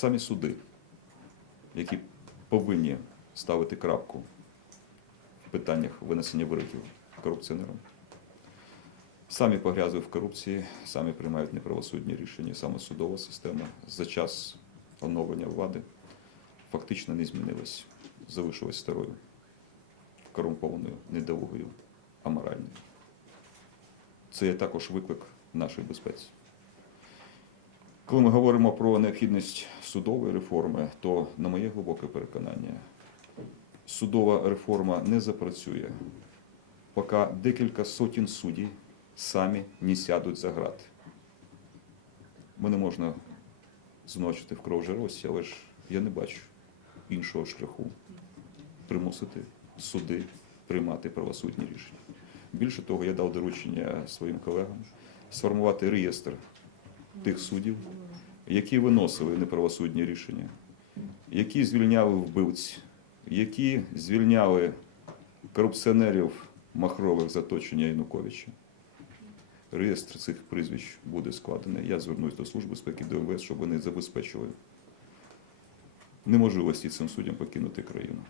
самі суди, які повинні ставити крапку в питаннях винесення вироків корупціонерам, самі погрязли в корупції, самі приймають неправосудні рішення, саме судова система за час оновлення влади фактично не змінилась, залишилась старою, корумпованою, недолугою, аморальною. Це є також виклик нашій безпеці. Коли ми говоримо про необхідність судової реформи, то, на моє глибоке переконання, судова реформа не запрацює, поки декілька сотень суддів самі не сядуть за грати. Мене можна звинувачити в кровожерості, але ж я не бачу іншого шляху примусити суди приймати правосудні рішення. Більше того, я дав доручення своїм колегам сформувати реєстр тих суддів, які виносили неправосудні рішення, які звільняли вбивць, які звільняли корупціонерів махрових заточення Януковича. Реєстр цих прізвищ буде складений. Я звернусь до Служби безпеки ДМВС, щоб вони забезпечили неможливості цим суддям покинути країну,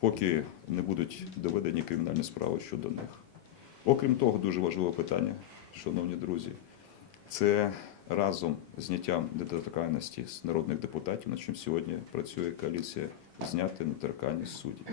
поки не будуть доведені кримінальні справи щодо них. Окрім того, дуже важливе питання, шановні друзі, це разом зняттям недоторканності з народних депутатів, над чим сьогодні працює коаліція, зняти недоторканність суддів.